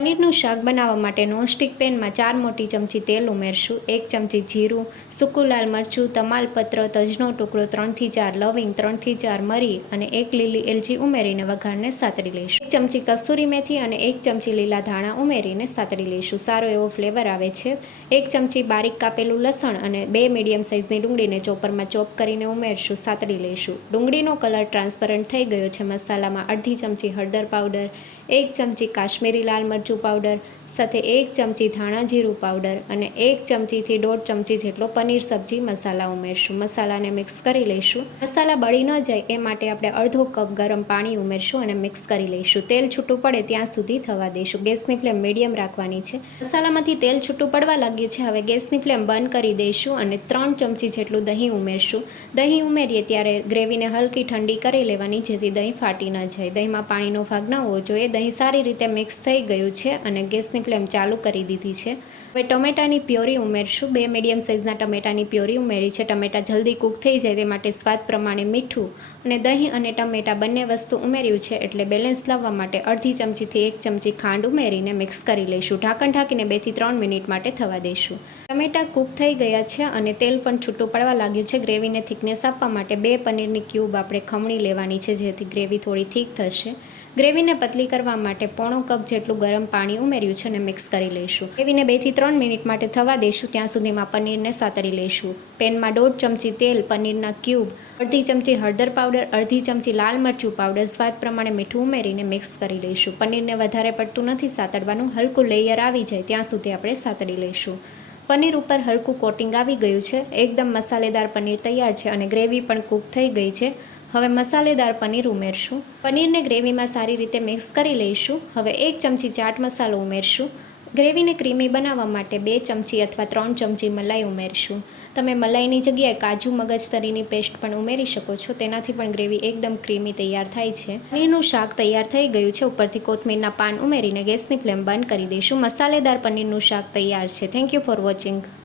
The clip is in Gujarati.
પનીરનું શાક બનાવવા માટે નોનસ્ટિક પેનમાં 4 મોટી ચમચી તેલ ઉમેરશું, 1 ચમચી જીરું, સૂકું લાલ મરચું, તમાલપત્ર, તજનો ટુકડો, 3 થી 4 લવિંગ, 3 થી 4 મરી અને 1 લીલી એલચી ઉમેરીને વઘારને સાતળી લઈશું. 1 ચમચી કસૂરી મેથી અને 1 ચમચી લીલા ધાણા ઉમેરીને સાતળી લઈશું. સારો એવો ફ્લેવર આવે છે. 1 ચમચી બારીક કાપેલું લસણ અને 2 મીડિયમ સાઇઝની ડુંગળીને ચોપરમાં ચોપ કરીને ઉમેરશું, સાતળી લઈશું. ડુંગળીનો કલર ટ્રાન્સપરન્ટ થઈ ગયો છે. મસાલામાં અડધી ચમચી હળદર પાવડર, 1 ચમચી કાશ્મીરી લાલ મરચું પાવડર સાથે 1 ચમચી ધાણા જીરું પાવડર અને 1 ચમચીથી 1.5 ચમચી જેટલો પનીર સબ્જી મસાલા ઉમેરશું. મસાલાને મિક્સ કરી લઈશું. મસાલા બળી ન જાય એ માટે આપણે અડધો કપ ગરમ પાણી ઉમેરશું અને મિક્સ કરી લઈશું. તેલ છૂટું પડે ત્યાં સુધી થવા દઈશું. ગેસની ફ્લેમ મીડિયમ રાખવાની છે. મસાલામાંથી તેલ છૂટું પડવા લાગ્યું છે. હવે ગેસની ફ્લેમ બંધ કરી દઈશું અને 3 ચમચી જેટલું દહીં ઉમેરશું. દહીં ઉમેરીએ ત્યારે ગ્રેવીને હલકી ઠંડી કરી લેવાની, જેથી દહીં ફાટી ન જાય. દહીંમાં પાણીનો ભાગ ન હોવો જોઈએ. દહીં સારી રીતે મિક્સ થઈ ગયું છે અને ગેસની ફ્લેમ ચાલુ કરી દીધી છે. હવે ટમેટાની પ્યોરી ઉમેરશું. 2 મીડિયમ સાઇઝના ટમેટાની પ્યોરી ઉમેરી છે. ટમેટા જલ્દી કૂક થઈ જાય તે માટે સ્વાદ પ્રમાણે મીઠું અને દહીં અને ટમેટા બંને વસ્તુ ઉમેર્યું છે એટલે બેલેન્સ લાવવા માટે અડધી ચમચીથી 1 ચમચી ખાંડ ઉમેરીને મિક્સ કરી લઈશું. ઢાંકણ ઢાંકીને 2 થી 3 મિનિટ માટે થવા દઈશું. ટમેટા કૂક થઈ ગયા છે અને તેલ પણ છૂટું પડવા લાગ્યું છે. ગ્રેવીને થિકનેસ આપવા માટે 2 પનીરની ક્યુબ આપણે ખમણી લેવાની છે, જેથી ગ્રેવી થોડી થીક થશે. ગ્રેવીને પતલી કરવા માટે 1/4 કપ જેટલું ગરમ પાણી ઉમેર્યું છે અને મિક્સ કરી લઈશું. ગ્રેવીને 2 થી 3 મિનિટ માટે થવા દઈશું. ત્યાં સુધીમાં પનીરને સાતળી લઈશું. પેનમાં 1.5 ચમચી તેલ, પનીરના ક્યુબ, અડધી ચમચી હળદર પાવડર, અડધી ચમચી લાલ મરચું પાવડર, સ્વાદ પ્રમાણે મીઠું ઉમેરીને મિક્સ કરી લઈશું. પનીરને વધારે પડતું નથી સાતળવાનું. હલકું લેયર આવી જાય ત્યાં સુધી આપણે સાતળી લઈશું. પનીર ઉપર હલકું કોટિંગ આવી ગયું છે. એકદમ મસાલેદાર પનીર તૈયાર છે અને ગ્રેવી પણ કૂક થઈ ગઈ છે. હવે મસાલેદાર પનીર ઉમેરશું. પનીરને ગ્રેવીમાં સારી રીતે મિક્સ કરી લઈશું. હવે 1 ચમચી ચાટ મસાલો ઉમેરશું. ગ્રેવીને ક્રીમી બનાવવા માટે 2 ચમચી અથવા 3 ચમચી મલાઈ ઉમેરશું. તમે મલાઈની જગ્યાએ કાજુ મગજતરીની પેસ્ટ પણ ઉમેરી શકો છો. તેનાથી પણ ગ્રેવી એકદમ ક્રીમી તૈયાર થાય છે. પનીરનું શાક તૈયાર થઈ ગયું છે. ઉપરથી કોથમીરના પાન ઉમેરીને ગેસની ફ્લેમ બંધ કરી દઈશું. મસાલેદાર પનીરનું શાક તૈયાર છે. Thank you for watching.